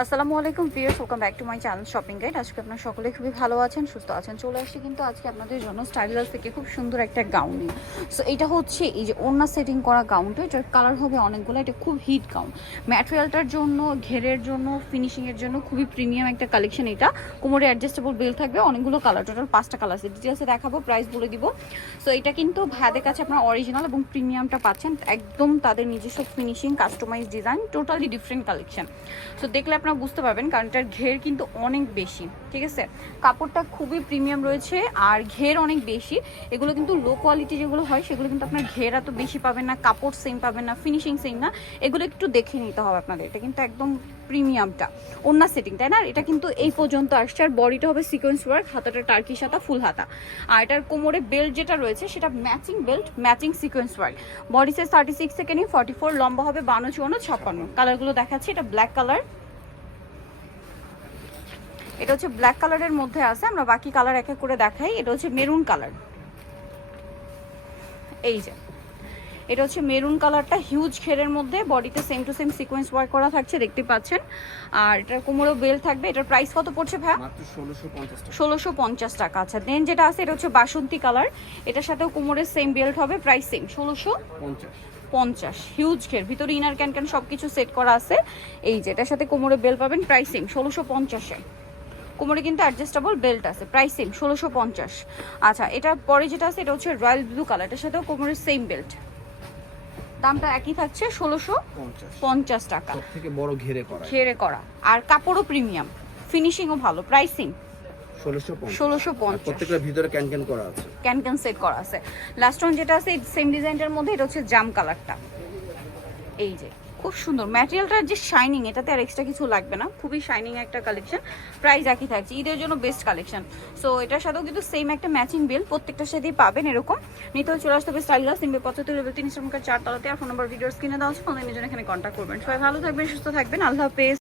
আসসালামু আলাইকুম viewers, welcome back to my channel shopping guide. আজকে আপনারা সকলে খুবই ভালো আছেন, সুস্থ আছেন। চলে আসছি কিন্তু আজকে আপনাদের জন্য স্টাইলাস থেকে খুব সুন্দর একটা গাউন নিয়ে। সো এটা হচ্ছে এই যে ওড়না সেটিং করা গাউনটা, এটার কালার হবে অনেকগুলো। এটা খুব হিট গাউন, ম্যাটেরিয়ালটার জন্য, ঘেরের জন্য, ফিনিশিংয়ের জন্য খুবই প্রিমিয়াম একটা কালেকশন। এটা কোমরে অ্যাডজাস্টেবল বেল্ট থাকবে, অনেকগুলো কালার, টোটাল 5টা কালার আছে। ডিটেলসে দেখাবো, প্রাইস বলে দিব। সো এটা কিন্তু ভাইদের কাছে আপনারা অরিজিনাল এবং প্রিমিয়ামটা পাচ্ছেন, একদম তাদের নিজস্ব finishing, customize design, totally different collection. So দেখলে আপনারা বুঝতে পারবেন, কারণ এটার ঘের কিন্তু অনেক বেশি, ঠিক আছে। কাপড়টা খুবই প্রিমিয়াম রয়েছে আর ঘের অনেক বেশি। এগুলো কিন্তু লো কোয়ালিটি যেগুলো হয় সেগুলো কিন্তু আপনার ঘের এত বেশি পাবেন না, কাপড় সেম পাবেন না, ফিনিশিং সেম না। এগুলো একটু দেখে নিতে হবে আপনাদের। এটা কিন্তু একদম প্রিমিয়ামটা ওড়না সেটিং, তাই না? এটা কিন্তু এই পর্যন্ত আসছে। আর বডিটা হবে সিকোয়েন্স ওয়ার্ক, হাতাটা টার্কিশ হাতা, ফুল হাতা। আর এটার কোমরে বেল্ট যেটা রয়েছে সেটা matching belt, matching sequence work. Body size 36 থেকে নিয়ে 44, লম্বা হবে 52, 54, 56। কালারগুলো দেখাচ্ছি। এটা ব্ল্যাক কালার, এটা হচ্ছে ব্ল্যাক কালারের মধ্যে আছে। আমরা বাকি কালার এক এক করে দেখাই। এটা হচ্ছে মেরুন কালার, এই যে এটা হচ্ছে মেরুন কালারটা, হিউজ ঘেরের মধ্যে, বডিতে same to same sequence work করা থাকছে, দেখতে পাচ্ছেন। আর এটার কোমরেও বেল্ট থাকবে। এটার প্রাইস কত পড়ছে ভাই? মাত্র 1650 টাকা। আচ্ছা, দেন যেটা আছে এটা হচ্ছে বাসন্তী কালার, এটার সাথেও কোমরের সেম বেল্ট হবে, প্রাইস সেম 1650। হিউজ ঘের, ভিতরে ইনার ক্যান সবকিছু সেট করা আছে। এই যে এটার সাথে কোমরে বেল্ট পাবেন, প্রাইস সেম 1650-এ। কোমরে কিন্তু অ্যাডজাস্টেবল বেল্ট আছে, প্রাইস সেম 1650। আচ্ছা, এটার পরে যেটা আছে এটা হচ্ছে রয়্যাল ব্লু কালার, এটার সাথেও কোমরের সেম বেল্ট, দামটা একই থাকছে 1650 টাকা। থেকে বড় ঘেরে করা আর কাপড়ও প্রিমিয়াম, ফিনিশিংও ভালো, প্রাইস সেম 1650। প্রত্যেকটার ভিতরে ক্যান করা আছে, ক্যান সেট করা আছে। লাস্ট ওয়ান যেটা আছে সেম ডিজাইনটার মধ্যে, এটা হচ্ছে জাম কালারটা। এই যে খুব সুন্দর ম্যাটেরিয়ালটার যে শাইনিং, এটাতে আর এক্সট্রা কিছু লাগবে না, খুবই শাইনিং একটা কালেকশন। প্রাইস একই থাকছে, ঈদের জন্য বেস্ট কালেকশন। সো এটার সাথেও কিন্তু সেম একটা ম্যাচিং বেল প্রত্যেকটার সাথেই পাবেন। এরকম নিতে হলে চলে আসতে হবে স্টাইলাস, 75 লেভেল 3 ইস্টার্ন 4 তলাতে। আর ফোন নাম্বার ভিডিওর স্ক্রিনে দেওয়া আছে, ফোন জন্য এখানে কন্ট্যাক্ট করবেন। সবাই ভালো থাকবেন, সুস্থ থাকবেন, আল্লাহ হাফেজ।